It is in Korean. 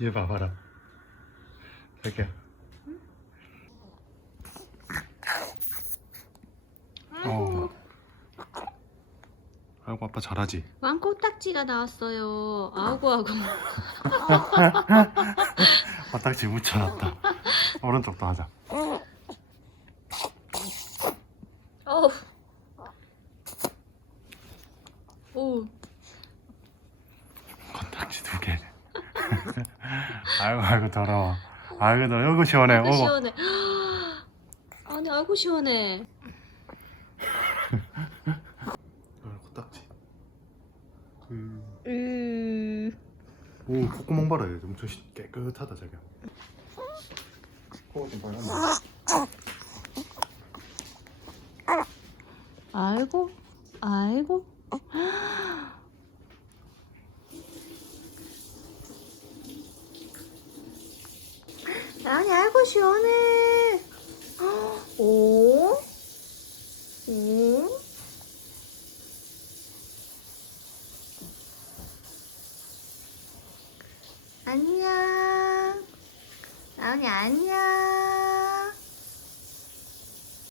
얘 봐봐라. 자기야. 어. 아이고 아빠 잘하지. 왕 코딱지가 나왔어요. 아구 아구. 바닥지 묻혀놨다. 오른쪽도 하자. 어우. 오. 건딱지 두 개. 아이고 아이고 더러워. 아이고 너 이거 시원해. 어머. 시원해. 아니 아구 시원해. 어, 코딱지. 음. 음. 오 콧구멍 봐라. 얘 엄청 시- 깨끗하다 자기야. 코좀 빨갛네. 아이고. 아이고. 아니 아이고 시원해. 오. 오. 안녕. 나은이 안녕.